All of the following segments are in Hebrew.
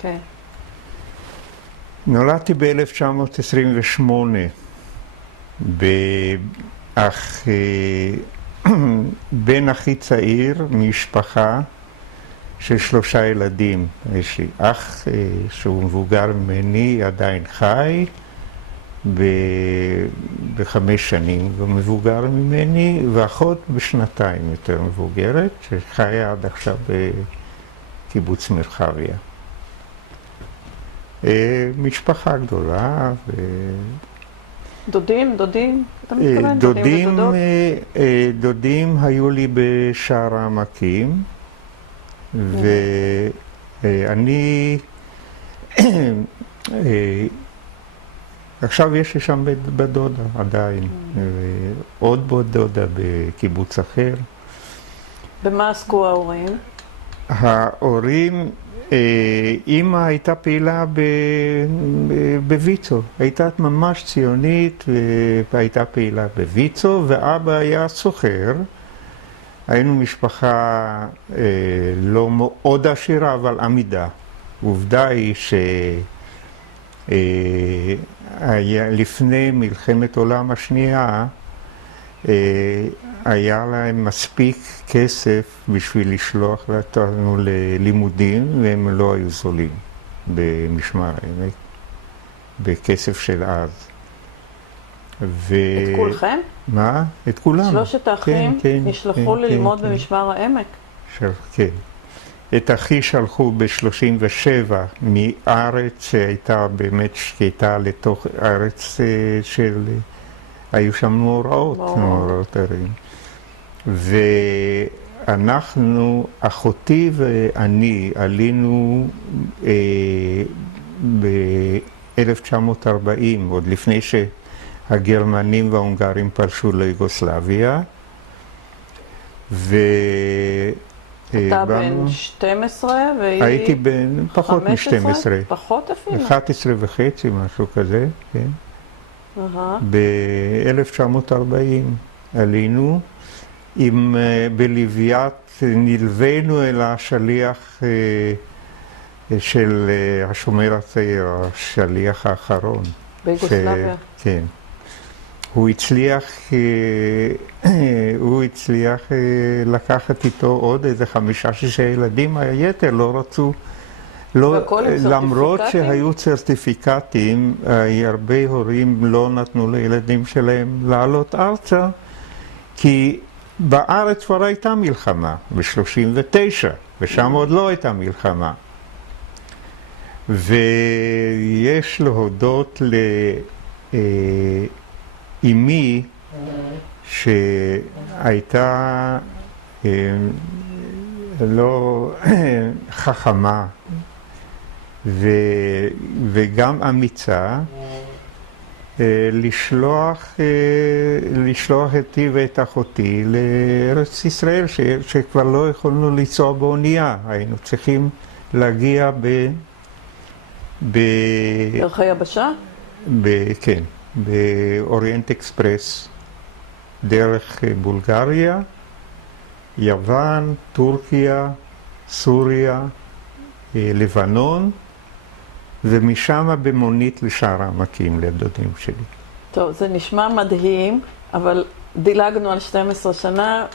כן. נולדתי ב-1928, אך בן הכי צעיר ממשפחה של 3 ילדים. יש לי אח שהוא מבוגר ממני, עדיין חי, ב5 שנים הוא מבוגר ממני, ואחות בשנתיים יותר מבוגרת, שחיה עד עכשיו בקיבוץ מרחביה. משפחה גדולה. דודים? אתה מתכוון? דודים היו לי בשער העמקים, ואני עכשיו יש לי שם בדודה עדיין, ועוד דודה בקיבוץ אחר. במה עסקו ההורים? ההורים, אמא הייתה פעילה בויצו, הייתה ממש ציונית והייתה פעילה בויצו, ואבא היה סוחר. היינו משפחה לא מאוד עשירה, אבל עמידה. עובדה היא לפני מלחמת העולם השנייה, היה להם מספיק כסף בשביל לשלוח אותנו ללימודים, והם לא היו זולים במשמר העמק, בכסף של אז. את כולכם? מה? את כולם. 3 האחים נשלחו ללמוד במשמר העמק? כן. את אחי שלחו ב-37 מארץ שהייתה באמת שקטה לתוך ארץ של... היו שם מאורעות ערים. ואנחנו, אחותי ואני, עלינו ב-1940, עוד לפני שהגרמנים וההונגרים פלשו ליוגוסלביה. אתה בן 12 והיא... הייתי בן פחות מ-12. פחות אפילו? 11 וחצי, משהו כזה, כן. ב-1940 עלינו, בלוויית נלווינו אל השליח של השומר הצעיר, השליח האחרון. ביוגוסלביה. כן. הוא הצליח לקחת איתו עוד איזה 5-6 ילדים, היתר לא רצו, למרות שהיו צרטיפיקטים, הרבה הורים לא נתנו לילדים שלהם לעלות ארצה, כי בארץ כבר הייתה מלחמה, ב-39, ושם עוד לא הייתה מלחמה. ויש להודות לאמי שהייתה לא חכמה וגם אמיצה, לשלוח אותי ואת אחותי לארץ ישראל, שכבר לא יכולנו לנסוע באונייה, היינו צריכים להגיע דרך היבשה? כן, באוריינט אקספרס, דרך בולגריה, יוון, טורקיה, סוריה, לבנון, ומשם במונית לשער העמקים, לדודים שלי. טוב, זה נשמע מדהים, אבל דילגנו על 12 שנה,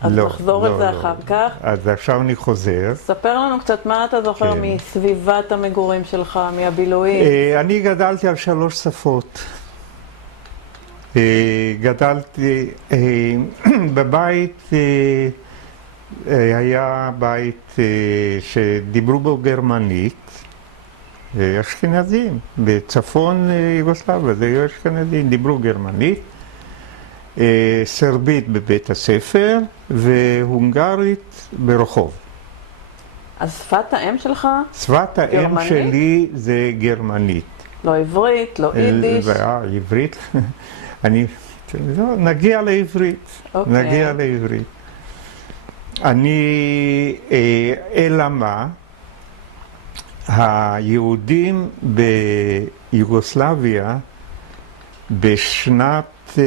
אז נחזור את זה אחר כך. אז עכשיו אני חוזר. ספר לנו קצת מה אתה זוכר מסביבת המגורים שלך, מהבילויים. אני גדלתי על 3 שפות. גדלתי בבית, היה בית שדיברו בו גרמנית, אשכנזים, בצפון יוגוסלביה, זה היו אשכנזים, דיברו גרמנית, סרבית בבית הספר והונגרית ברחוב. אז שפת האם שלך? שפת האם שלי זה גרמנית. לא עברית, לא יידיש? עברית, נגיע לעברית, נגיע לעברית. אלא מה? היהודים ביוגוסלביה בשנת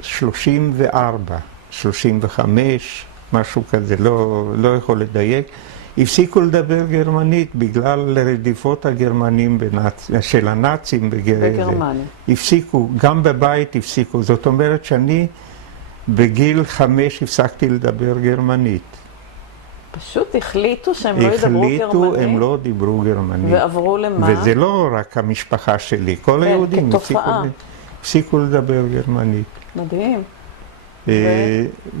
34, 35, משהו כזה, לא יכול לדייק, הפסיקו לדבר גרמנית בגלל רדיפות הגרמנים של הנאצים בגרמניה. הפסיקו, גם בבית הפסיקו. זאת אומרת שאני בגיל 5 הפסקתי לדבר גרמנית. פשוט החליטו שהם לא ידברו גרמנית? החליטו, הם לא דיברו גרמנית. ועברו למה? וזה לא רק המשפחה שלי, כל היהודים הפסיקו לדבר גרמנית. מדהים.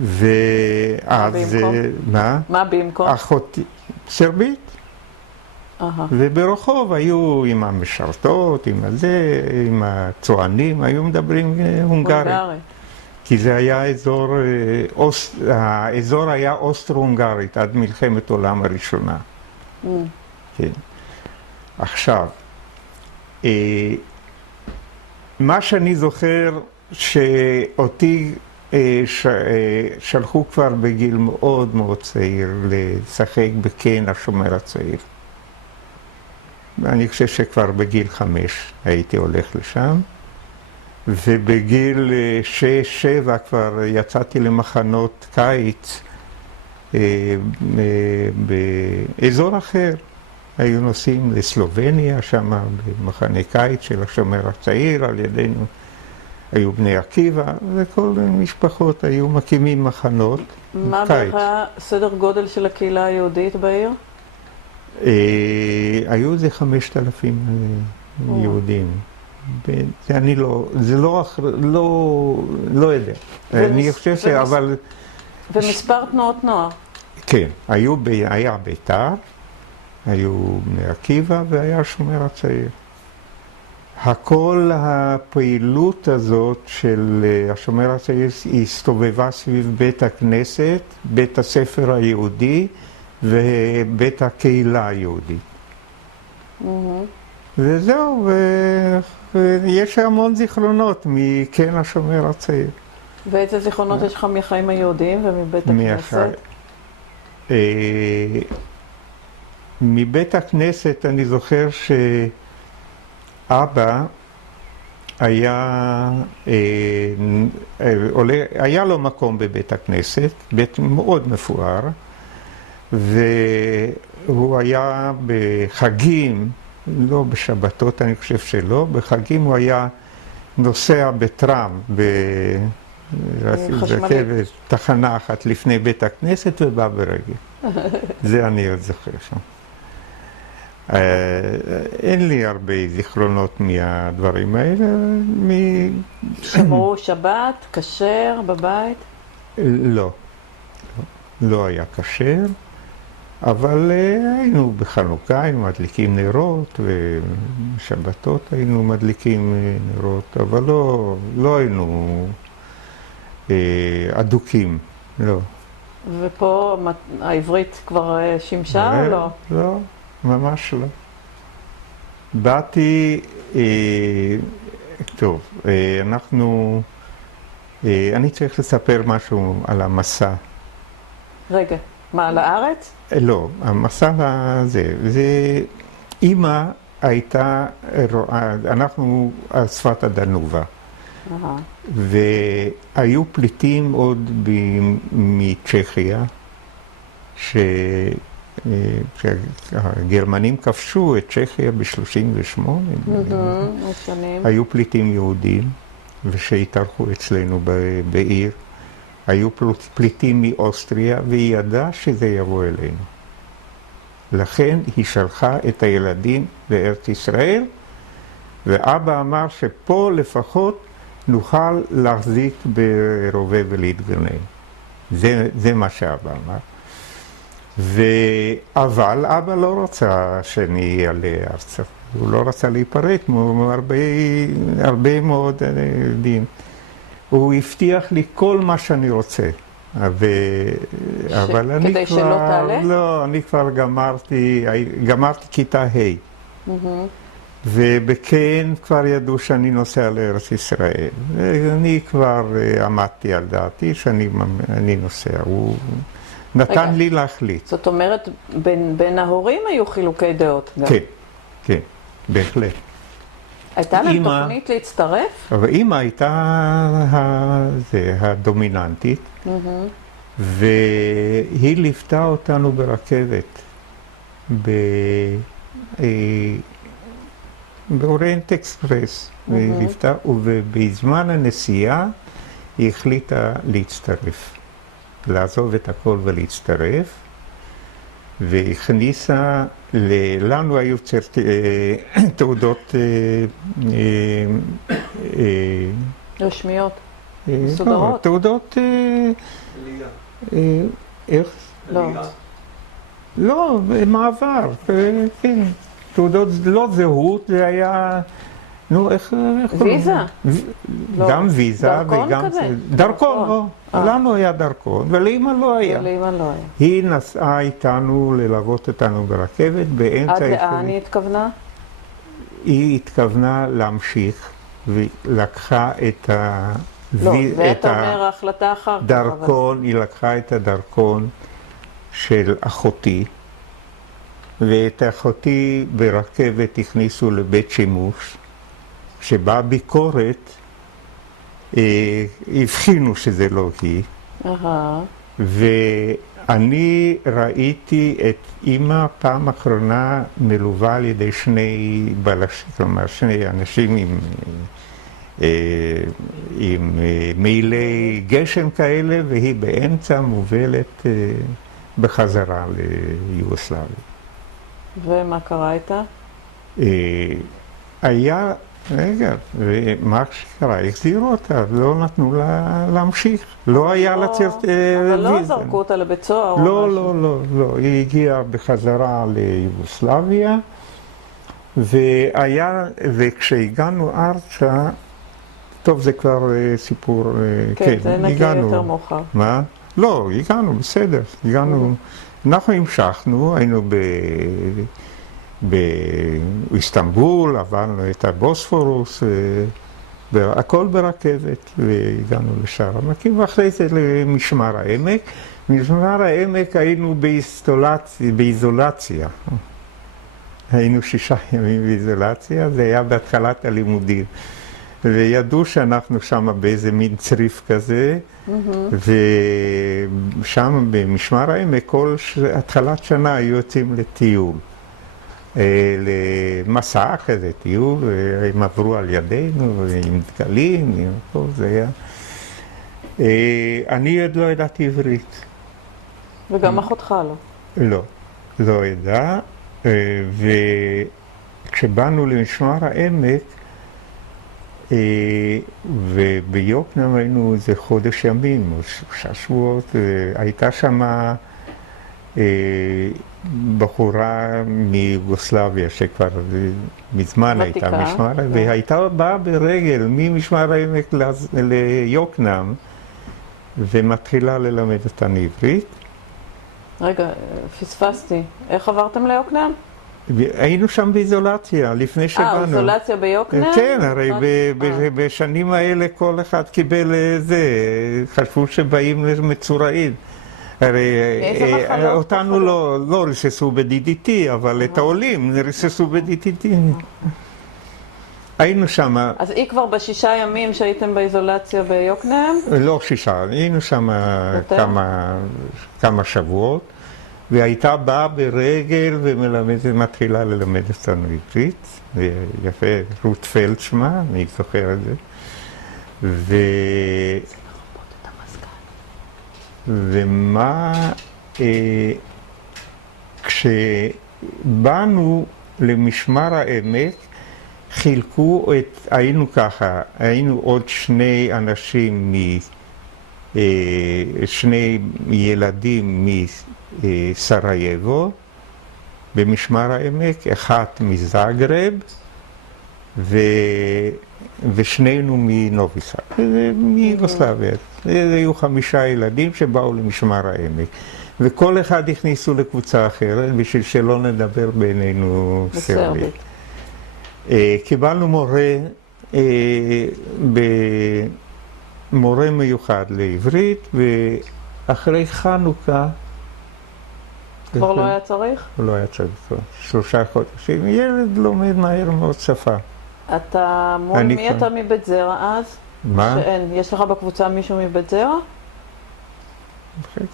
ואז... מה במקום? אחותי, סרבית. וברחוב היו עם המשרתות, עם הצוענים, היו מדברים הונגרית. כי זה היה האזור היה אוסטרו-הונגרית עד מלחמת העולם הראשונה. כן. עכשיו, מה שאני זוכר שאותי שלחו כבר בגיל מאוד מאוד צעיר לשחק בקן השומר הצעיר. אני חושב שכבר בגיל 5 הייתי הולך לשם. ובגיל 6-7 כבר יצאתי למחנות קיץ באזור אחר. היו נוסעים לסלובניה, שם במחנה קיץ של השומר הצעיר, על ידינו היו בני עקיבא, וכל משפחות היו מקימים מחנות קיץ. מה הסדר גודל של הקהילה היהודית בעיר? היו זה 5,000 יהודים. אני לא יודע. אני חושב אבל... ומספר תנועות נוער? כן, היה בית"ר, היו בני עקיבא והיה השומר הצעיר. הכל הפעילות הזאת של השומר הצעיר הסתובבה סביב בית הכנסת, בית הספר היהודי ובית הקהילה היהודית. וזהו, ויש המון זכרונות מכן השומר הצעיר. ואיזה זיכרונות יש לך מחיים היהודיים ומבית הכנסת? מבית הכנסת אני זוכר שאבא היה לו מקום בבית הכנסת, בית מאוד מפואר, והוא היה בחגים, לא בשבתות, אני חושב שלא, בחגים הוא היה נוסע בטרם, ברכבת, תחנה אחת לפני בית הכנסת ובא ברגל. זה אני עוד זוכר שם. אין לי הרבה זיכרונות מהדברים האלה. שמרו שבת, כשר בבית? לא, לא היה כשר. אבל היינו בחנוכה, היינו מדליקים נרות, ובשבתות היינו מדליקים נרות, אבל לא היינו אדוקים, לא. ופה העברית כבר שימשה או לא? לא, ממש לא. באתי, טוב, אני צריך לספר משהו על המסע. רגע. מה, על הארץ? לא, המסע הזה, אמא הייתה, אנחנו על שפת הדנובה, והיו פליטים עוד מצ'כיה, שהגרמנים כבשו את צ'כיה ב-38, היו פליטים יהודים, ושהתארחו אצלנו בעיר. היו פליטים מאוסטריה, והיא ידעה שזה יבוא אלינו. לכן היא שלחה את הילדים לארץ ישראל, ואבא אמר שפה לפחות נוכל להחזיק ברובה ולהתגונן. זה מה שאבא אמר. אבל אבא לא רצה שאני אעלה ארצה. הוא לא רצה להיפרד כמו הרבה מאוד ילדים. הוא הבטיח לי כל מה שאני רוצה. אבל אני כדי שלא תעלה? לא, אני כבר גמרתי כיתה ה'. ובכן כבר ידעו שאני נוסע לארץ ישראל. אני כבר עמדתי על דעתי שאני נוסע. הוא נתן לי להחליט. זאת אומרת, בין ההורים היו חילוקי דעות גם. כן, כן, בהחלט. הייתה להם תוכנית להצטרף? אבל אמא הייתה הדומיננטית, והיא ליוותה אותנו ברכבת באוריינט אקספרס, ובזמן הנסיעה היא החליטה להצטרף, לעזוב את הכל ולהצטרף, והכניסה, לנו היו תעודות רשמיות, מסודרות? תעודות... איך? לא. לא, מעבר, כן. תעודות לא זהות, זה היה... נו, איך... ויזה? גם ויזה. דרכון כזה? דרכון, לא. לנו היה דרכון, ולאמא לא היה. ולאמא לא היה. היא נסעה איתנו ללוות אותנו ברכבת באמצע... עד לאן היא התכוונה? היא התכוונה להמשיך, ולקחה את ה... לא, ואתה אומר ההחלטה אחר כך. דרכון, היא לקחה את הדרכון של אחותי, ואת אחותי ברכבת הכניסו לבית שימוש, שבה ביקורת הבחינו שזה לא היא. ואני ראיתי את אמא פעם אחרונה מלווה על ידי שני בלשים, כלומר שני אנשים עם מעילי גשם כאלה, והיא באמצע מובלת בחזרה ליוגוסלביה. ומה קרה איתה? היה, רגע, ומה שקרה? החזירו אותה, לא נתנו לה להמשיך. לא היה לה ויזה. אבל לא זרקו אותה לבית סוהר? לא. היא הגיעה בחזרה ליוגוסלביה, וכשהגענו ארצה, טוב, זה כבר סיפור, כן, זה נגיע יותר מאוחר. מה? לא, הגענו, בסדר, הגענו, אנחנו המשכנו, היינו באיסטנבול, עברנו את הבוספורוס, הכל ברכבת, והגענו לשער העמקים, ואחרי זה למשמר העמק. במשמר העמק היינו באיזולציה. היינו 6 ימים באיזולציה, זה היה בהתחלת הלימודים. וידעו שאנחנו שם באיזה מין צריף כזה, ושם במשמר העמק כל התחלת שנה היו יוצאים לטיול. למסע כזה, טיול, הם עברו על ידינו, עם דגלים, עם כל זה היה. אני עוד לא ידעתי עברית. וגם אחותך לא? לא ידע, וכשבאנו למשמר העמק, וביוקנעם היינו איזה חודש ימים, או 3 שבועות, הייתה שמה בחורה מיוגוסלביה שכבר מזמן הייתה משמר, והייתה באה ברגל ממשמר העמק ליוקנעם, ומתחילה ללמד אותנו עברית. רגע, פספסתי. איך עברתם ליוקנעם? היינו שם באיזולציה, לפני שבאנו. איזולציה ביוקנעם? כן, הרי בשנים האלה כל אחד קיבל זה, חשבו שבאים למצורעים. הרי אותנו לא ריססו ב-DDT, אבל את העולים ריססו ב-DDT. היינו שם... אז היא כבר ב6 ימים שהייתם באיזולציה ביוקנעם? לא 6, היינו שם כמה שבועות. והייתה באה ברגל ומתחילה ללמד אותנו עברית, ויפה, רות פלד שמה, אני זוכר את זה. ומה, כשבאנו למשמר העמק, היינו ככה, היינו עוד 2 אנשים, 2 ילדים מסרייבו, במשמר העמק, 1 מזאגרב, ושנינו מנוביסד, מיוגוסלביה. היו 5 ילדים שבאו למשמר העמק, וכל אחד הכניסו לקבוצה אחרת, בשביל שלא נדבר בינינו סרבית. קיבלנו מורה מיוחד לעברית, ואחרי חנוכה, כבר לא היה צריך? לא היה צריך, 3 חודשים. ילד לומד מהר מאוד שפה. אתה מול מי אתה מבית זרע אז? מה? שאין. יש לך בקבוצה מישהו מבית זרע?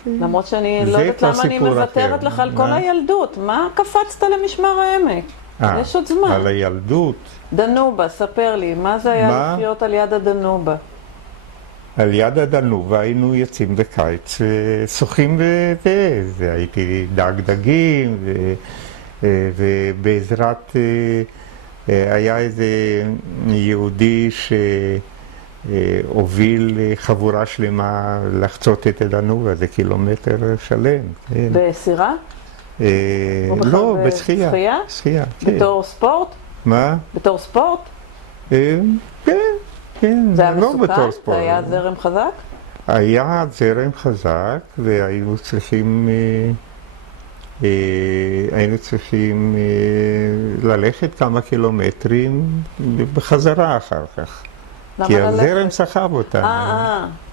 למרות שאני לא יודעת למה אני מוותרת לך על כל הילדות. מה קפצת למשמר העמק? יש עוד זמן. על הילדות. דנובה, ספר לי, מה זה היה לחיות על יד הדנובה? על יד הדנובה היינו יוצאים בקיץ ושוחים וזה, הייתי דג דגים ובעזרת, היה איזה יהודי שהוביל חבורה שלמה לחצות את הדנובה, זה קילומטר שלם. בסירה? לא, בשחייה. שחייה? כן. בתור ספורט? מה? בתור ספורט? כן, כן, זה היה לא מסוכן? בתור ספורט. זה היה זרם חזק? היה זרם חזק והיינו צריכים ללכת כמה קילומטרים בחזרה אחר כך. כי הזרם סחב אותנו.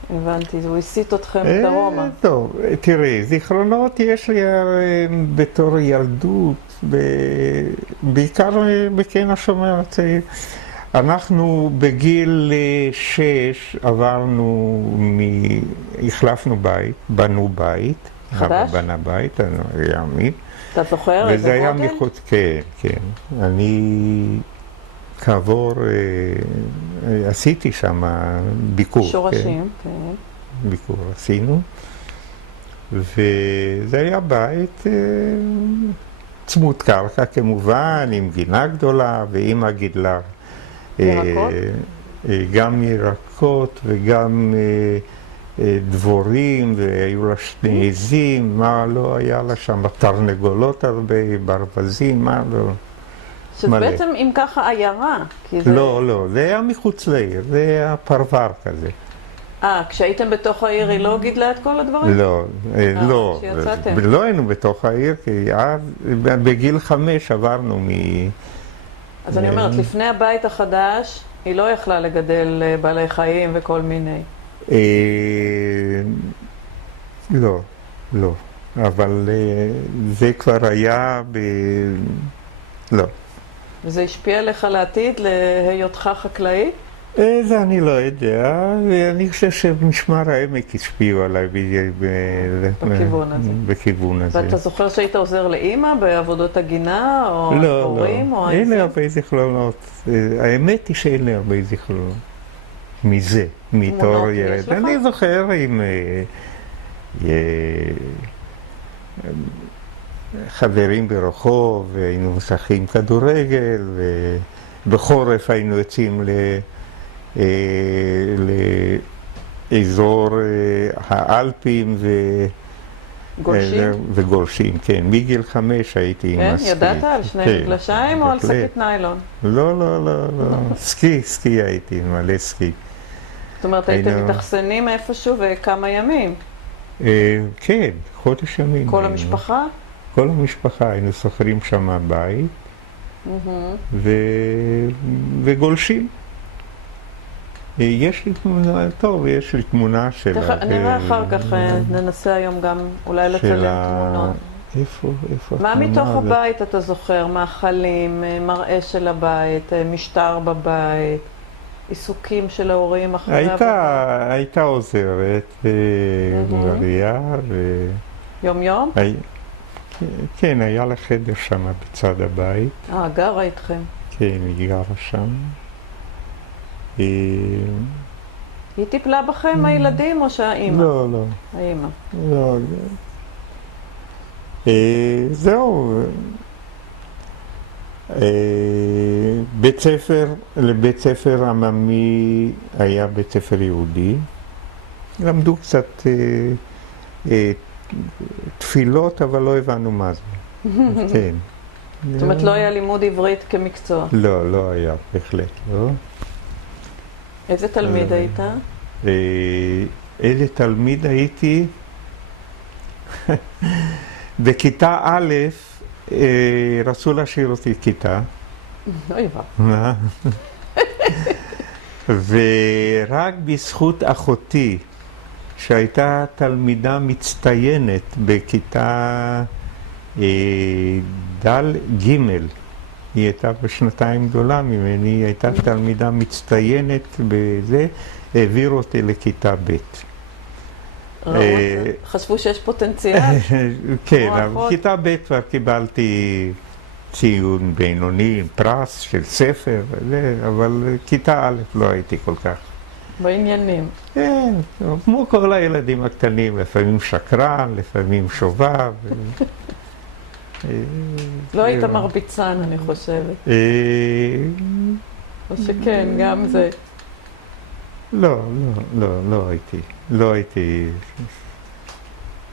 הבנתי, הוא הסיט אתכם דרומה. טוב, תראי, זיכרונות יש לי בתור ילדות, בעיקר בקן השומר הצעיר. אנחנו בגיל 6 החלפנו בית, בנו בית. חדש? בנה בית, היה עמית. אתה זוכר איזה גודל? וזה היה מחוץ, כן, כן. אני כעבור, עשיתי שם ביקור. שורשים, כן. ביקור עשינו. וזה היה בית צמוד קרקע כמובן, עם גינה גדולה, ואמא גידלה. ירקות? גם ירקות וגם דבורים, והיו לה שני עזים, מה לא היה לה שם, תרנגולות הרבה, ברווזים, מה לא. שבעצם אם ככה עיירה. לא, לא, זה היה מחוץ לעיר, זה היה פרבר כזה. כשהייתם בתוך העיר היא לא גידלה את כל הדברים? לא, לא. כשיצאתם? לא היינו בתוך העיר, כי אז בגיל 5 עברנו אז אני אומרת, לפני הבית החדש, היא לא יכלה לגדל בעלי חיים וכל מיני. לא, לא. אבל זה כבר היה לא. וזה השפיע לך לעתיד, להיותך חקלאי? זה אני לא יודע, ואני חושב שמשמר העמק השפיעו עליי בכיוון הזה. ואתה זוכר שהיית עוזר לאמא בעבודות הגינה, או הורים, או אין לי הרבה זיכרונות. האמת היא שאין לי הרבה זיכרונות מזה, מתור ילד. אני זוכר עם חברים ברחוב, והיינו משחקים כדורגל, ובחורף היינו יוצאים לאזור האלפים וגולשים, כן. מגיל 5 הייתי עם הסקי. כן, ידעת על שני מגלשיים או על שקית ניילון? לא, לא, לא, לא. סקי הייתי, מלא סקי. זאת אומרת, הייתם מתאכסנים איפשהו וכמה ימים? כן, חודש ימים. כל המשפחה? כל המשפחה, היינו שוכרים שם בית וגולשים. יש לי תמונה, טוב, יש לי תמונה שלה. נראה אחר כך, ננסה היום גם אולי לצלם תמונות. איפה? מה מתוך הבית אתה זוכר? מאכלים, מראה של הבית, משטר בבית, עיסוקים של ההורים אחרי עבודה? הייתה עוזרת, מריה. יום? כן, היה לה חדר שם בצד הבית. גרה איתכם. כן, היא גרה שם. היא טיפלה בכם, הילדים, או שהאימא? לא, לא. האימא. לא. זהו. לבית ספר עממי היה בית ספר יהודי. למדו קצת תפילות, אבל לא הבנו מה זה. כן. זאת אומרת, לא היה לימוד עברית כמקצוע? לא, לא היה, בהחלט לא. איזה תלמיד היית? איזה תלמיד הייתי? בכיתה א', רצו להשאיר אותי כיתה. אוי וואה. ורק בזכות אחותי, שהייתה תלמידה מצטיינת בכיתה ג', היא הייתה בשנתיים גדולה ממני, היא הייתה תלמידה מצטיינת בזה, העביר אותי לכיתה ב'. חשבו שיש פוטנציאל. כן, אבל כיתה ב' כבר קיבלתי ציון בינוני, פרס של ספר, אבל כיתה א' לא הייתי כל כך. בעניינים. כן, כמו כל הילדים הקטנים, לפעמים שקרן, לפעמים שובב. לא היית מרביצן, אני חושבת. או שכן, גם זה. לא הייתי.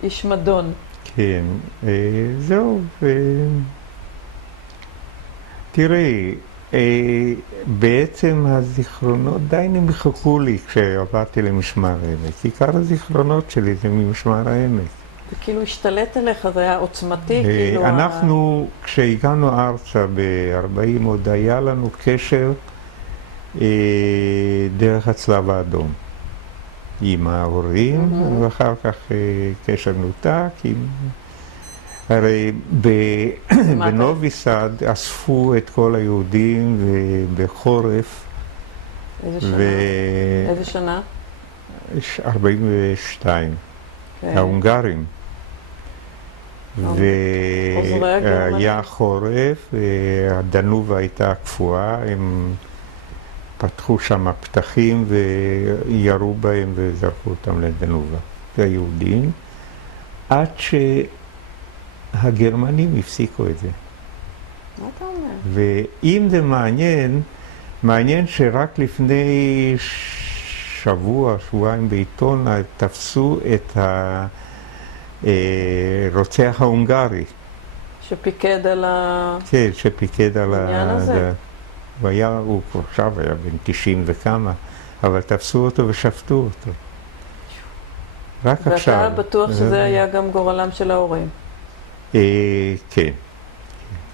איש מדון. כן, זהו. תראי, בעצם הזיכרונות די נמחקו לי כשעברתי למשמר העמק. עיקר הזיכרונות שלי זה ממשמר העמק. זה כאילו השתלט עליך, זה היה עוצמתי, כאילו... אנחנו, כשהגענו ארצה ב-40, עוד היה לנו קשר דרך הצלב האדום. עם ההורים, ואחר כך קשר נותק. הרי בנובי סאד אספו את כל היהודים בחורף. איזה שנה? איזה שנה? 42. ההונגרים. והיה חורף, הדנובה הייתה קפואה, הם פתחו שם פתחים וירו בהם וזרקו אותם לדנובה. זה היהודים. עד שהגרמנים הפסיקו את זה. מה אתה אומר? ואם זה מעניין שרק לפני שבועיים בעיתון תפסו את הרוצח ההונגרי. שפיקד על כן, שפיקד על העניין הזה. הוא עכשיו היה בן 90 וכמה, אבל תפסו אותו ושפטו אותו. רק עכשיו. ואתה בטוח שזה היה גם גורלם של ההורים? כן.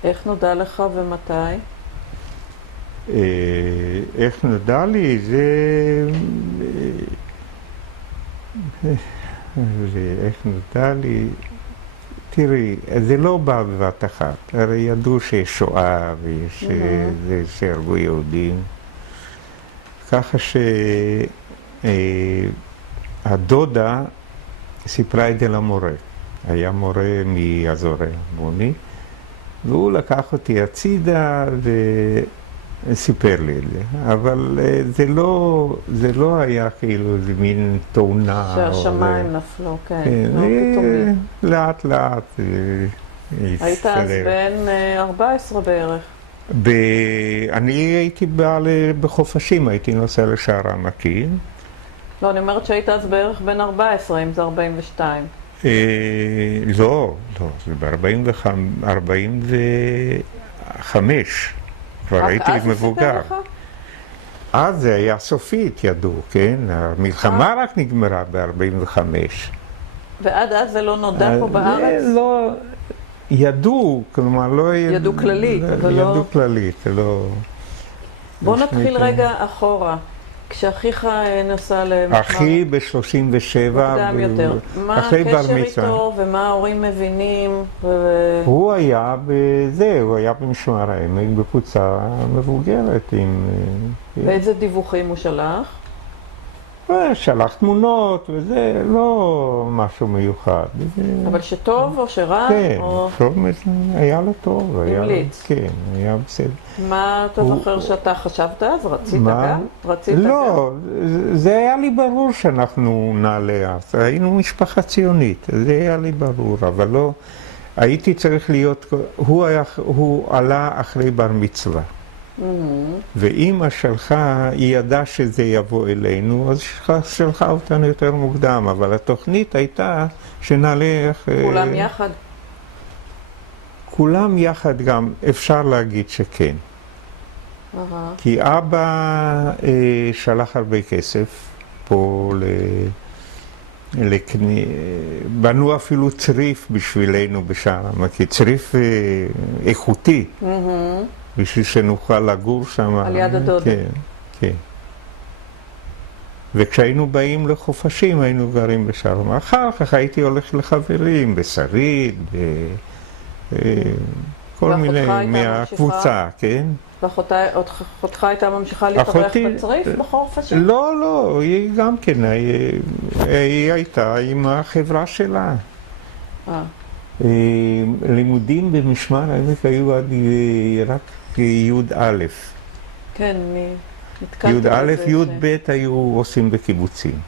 איך נודע לך ומתי? איך נודע לי? איך נודע לי? תראי, זה לא בא בבת אחת. הרי ידעו שיש שואה ויש שהרגו יהודים. ככה שהדודה סיפרה את זה למורה. היה מורה מאזורי המוני, והוא לקח אותי הצידה וסיפר לי את זה. אבל זה לא היה כאילו איזה מין תאונה. שהשמיים נפלו, כן. לאט לאט. היית אז בן 14 בערך. אני הייתי בחופשים, הייתי נוסע לשער העמקים. לא, אני אומרת שהיית אז בערך בן 14, אם זה 42. לא, זה ב-45. כבר הייתי מבוגר. אז זה היה סופית, ידעו, כן? המלחמה רק נגמרה ב-45. ועד אז זה לא נודע פה בארץ? לא, ידעו, כלומר לא... ידעו כללית, אבל לא... ידעו כללית, לא... בוא נתחיל רגע אחורה. כשאחיך נסע למשמר... אחי ב-37... מוקדם יותר. מה הקשר איתו ומה ההורים מבינים? הוא היה בזה, הוא היה במשמר העמק בקבוצה מבוגרת עם... ואיזה דיווחים הוא שלח? שלח תמונות וזה, לא משהו מיוחד. אבל שטוב או שרע? כן, היה לו טוב. המליץ. כן, היה בסדר. מה אתה זוכר שאתה חשבת אז? רצית גם? לא, זה היה לי ברור שאנחנו נעלה אז. היינו משפחה ציונית, זה היה לי ברור, אבל לא... הייתי צריך להיות... הוא עלה אחרי בר מצווה. ואמא שלחה, היא ידעה שזה יבוא אלינו, אז שלחה אותנו יותר מוקדם, אבל התוכנית הייתה שנעלה... כולם יחד? כולם יחד גם, אפשר להגיד שכן. כי אבא שלח הרבה כסף פה בנו אפילו צריף בשבילנו בשער העמקים, צריף איכותי. בשביל שנוכל לגור שם. על יד הדודה. כן, כן. וכשהיינו באים לחופשים, היינו גרים בשער. אחר כך הייתי הולך לחברים, בשריד, כל מיני מהקבוצה, כן? ואחותך הייתה ממשיכה להתארח בצריף בחורף השני? לא, לא, היא גם כן, היא הייתה עם החברה שלה. לימודים במשמר העמק היו עד רק י"א. כן, נתקלתי בזה. י"א, י"ב היו עושים בקיבוצים.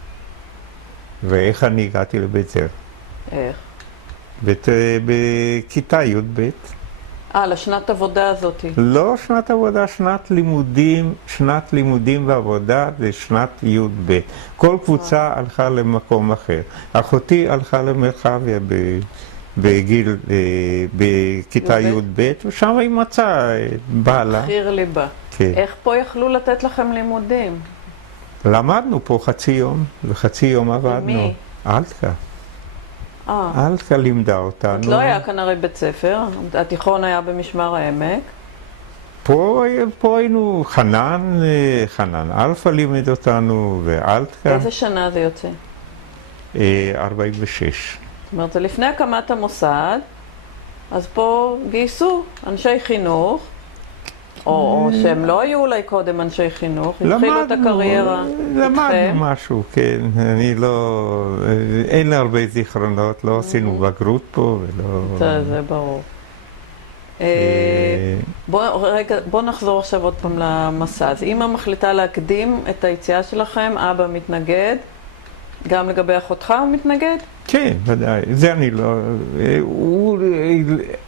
ואיך אני הגעתי לבית זר? איך? בכיתה י"ב. לשנת עבודה הזאת. לא שנת עבודה, שנת לימודים ועבודה זה שנת י"ב. כל קבוצה הלכה למקום אחר. אחותי הלכה למרחביה בגיל, בכיתה י"ב, ושם היא מצאה בעלה. בחיר ליבה. כן. איך פה יכלו לתת לכם לימודים? למדנו פה חצי יום, וחצי יום עבדנו. מי? אלתקה. אלתקה לימדה אותנו. לא היה כאן הרי בית ספר, התיכון היה במשמר העמק. פה היינו, חנן אלפא לימד אותנו, ואלתקה. איזה שנה זה יוצא? 46. זאת אומרת, זה לפני הקמת המוסד, אז פה גייסו אנשי חינוך, או שהם לא היו אולי קודם אנשי חינוך, התחילו את הקריירה איתכם. למדנו משהו, כן, אין לי הרבה זיכרונות, לא עשינו בגרות פה ולא... זה ברור. בוא נחזור עכשיו עוד פעם למסע. אז אמא מחליטה להקדים את היציאה שלכם, אבא מתנגד, גם לגבי אחותך הוא מתנגד? כן, ודאי, זה אני לא... הוא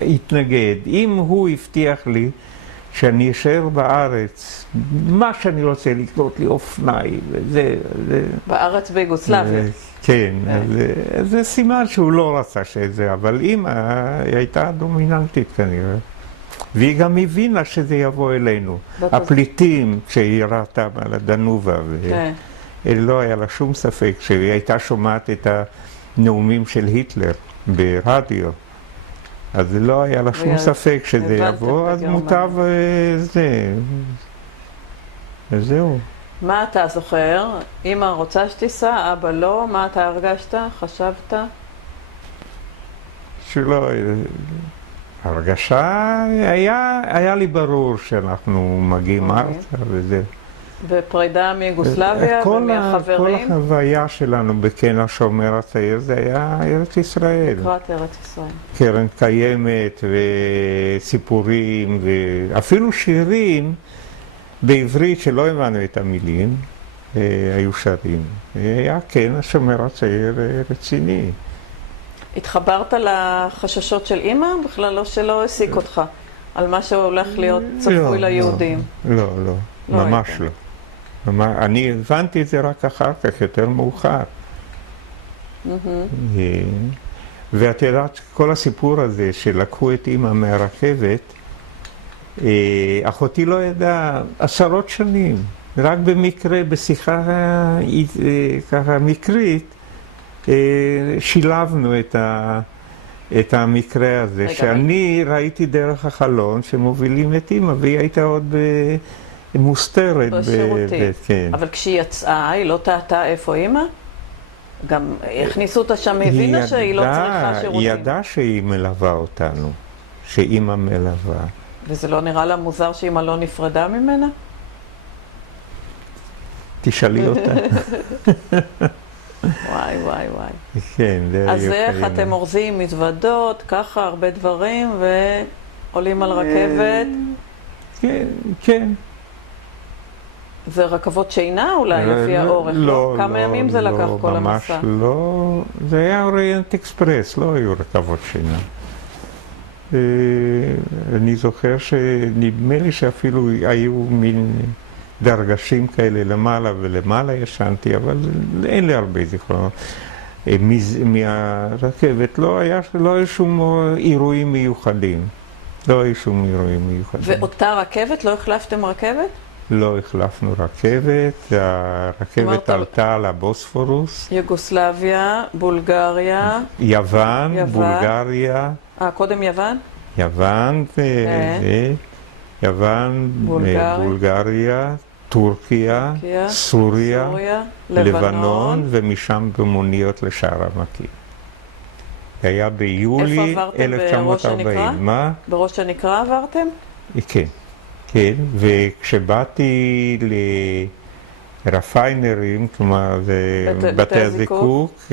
התנגד. אם הוא הבטיח לי שאני אשאר בארץ, מה שאני רוצה לקנות לי אופניים, וזה... בארץ ביוגוסלביה. כן, זה סימן שהוא לא רצה שזה, אבל אמא הייתה דומיננטית כנראה. והיא גם הבינה שזה יבוא אלינו. הפליטים, כשהיא ראתה על הדנובה, לא היה לה שום ספק שהיא הייתה שומעת את הנאומים של היטלר ברדיו. אז לא היה לה שום ספק שזה יבוא, אז מוטב זה. וזהו. מה אתה זוכר? אמא רוצה שתיסע, אבא לא, מה אתה הרגשת? חשבת? שלא, הרגשה, היה לי ברור שאנחנו מגיעים ארצה וזה. ופרידה מיוגוסלביה ומהחברים? כל החוויה שלנו בקן השומר הצעיר זה היה ארץ ישראל. לקראת ארץ ישראל. קרן קיימת וסיפורים ואפילו שירים בעברית שלא הבנו את המילים, היו שרים. היה כן השומר הצעיר רציני. התחברת לחששות של אמא? בכלל לא שלא העסיק אותך על מה שהולך להיות צפוי ליהודים? לא, ממש לא. אני הבנתי את זה רק אחר כך, יותר מאוחר. ואת יודעת, כל הסיפור הזה שלקחו את אמא מהרכבת, אחותי לא ידעה 10 שנים, רק במקרה, בשיחה ככה מקרית, שילבנו את המקרה הזה, שאני ראיתי דרך החלון שמובילים את אמא, והיא הייתה עוד מוסתרת. בשירותים. כן. אבל כשהיא יצאה, היא לא טעתה איפה אמא? גם הכניסו אותה שם, הבינה שהיא לא צריכה שירותים. היא ידעה שהיא מלווה אותנו, שאמא מלווה. וזה לא נראה לה מוזר שאמא לא נפרדה ממנה? תשאלי אותה. וואי. כן, זה אז איך אתם אורזים מזוודות, ככה הרבה דברים, ועולים על רכבת? כן. זה רכבות שינה אולי לפי האורך? לא. כמה ימים זה לקח כל המסע? ממש לא. זה היה אוריינט אקספרס, לא היו רכבות שינה. אני זוכר שנדמה לי שאפילו היו מין דרגשים כאלה למעלה ולמעלה ישנתי, אבל אין לי הרבה זיכרונות. מהרכבת לא היו שום אירועים מיוחדים. ואותה רכבת? לא החלפתם רכבת? לא החלפנו רכבת, הרכבת עלתה על הבוספורוס. יוגוסלביה, בולגריה. יוון, בולגריה. קודם יוון? יוון, בולגריה, טורקיה, סוריה, לבנון, ומשם במוניות לשער העמקים. זה היה ביולי איפה עברתם? 1940. בראש הנקרה? מה? בראש הנקרה עברתם? כן, כן, וכשבאתי לרפיינרים, כלומר בתי הזיקוק,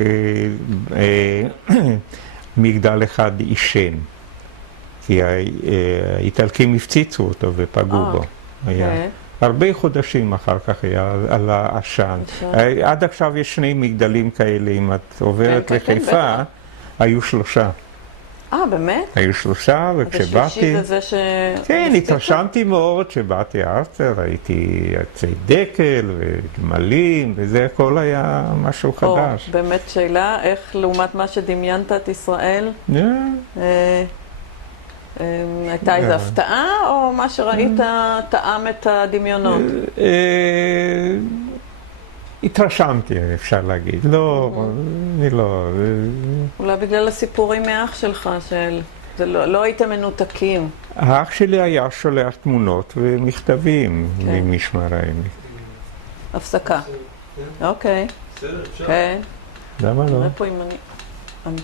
מגדל אחד עישן, כי האיטלקים הפציצו אותו ופגעו בו. היה הרבה חודשים אחר כך היה על העשן. עד עכשיו יש 2 מגדלים כאלה, אם את עוברת לחיפה, היו 3. באמת? היו 3, וכשבאתי... השלישי זה זה ש... כן, התרשמתי מאוד שבאתי ארצה, ראיתי עצי דקל וגמלים, וזה הכל היה משהו חדש. באמת שאלה, איך לעומת מה שדמיינת את ישראל? הייתה איזו הפתעה, או מה שראית טעם את הדמיונות? התרשמתי, אפשר להגיד. לא, אני לא... אולי בגלל הסיפורים מאח שלך, לא הייתם מנותקים. האח שלי היה שולח תמונות ומכתבים ממשמר העמק. הפסקה. אוקיי. בסדר, אפשר. כן. למה לא? נראה פה אם אני...